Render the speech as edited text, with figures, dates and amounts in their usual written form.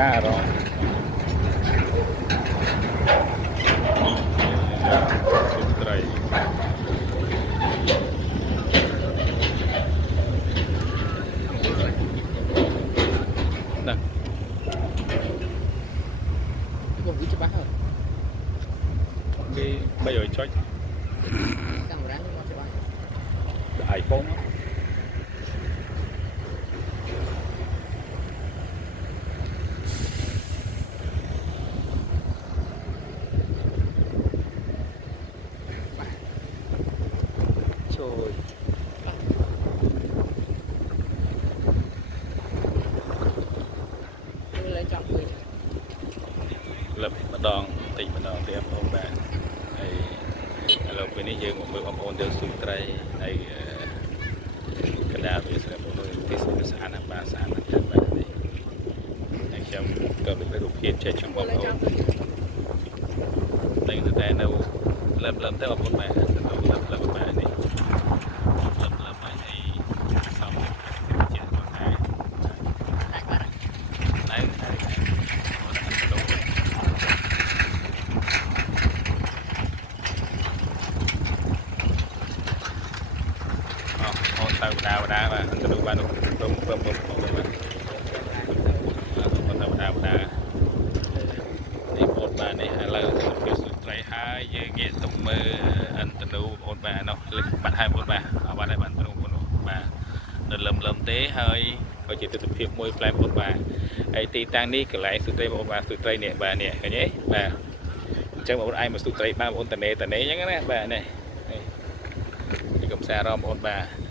xa rồi trời nè Cái vị trí bác hơn. cái bây giờ cho Camera nó sẽ bác. iPhone á. Trời Lên trong người. lập một đòn tịnh một đòn thì em ôm bà này là bênนี้យើងមកមើលបងប្អូនទៅស៊ុយត្រីហើយកណ្ដាលវាស្រាប់មើលទីស្អាតណាស់បាទស្អាតណាស់បាទនេះហើយខ្ញុំក៏លើករូបភាពចែកជូនបងប្អូនតែតែនៅលើមទៅបងប្អូនបាទទៅលើមបាទនេះលើមហើយសំជាបងប្អូនទៅដាវដាបាទទៅបានទៅទៅទៅបាទទៅដានេះបងបាទនេះឥឡូវវាសុត្រីហើយយើងងាកទៅមើលអន្តនូបងបាទនោះលិចបាត់ហើយបងបាទអត់បាត់ហើយបានទៅបងបាទនៅលឹមទេហើយក៏ជាទស្សនវិជ្ជាមួយផ្លែបងបាទហើយទីតាំងនេះកន្លែងសុត្រីបងបាទសុត្រីនេះបាទនេះឃើញទេបាទអញ្ចឹងបងឯងមកសុត្រីបានបងតនេអញ្ចឹងណាបាទនេះកំសារមបងបាទ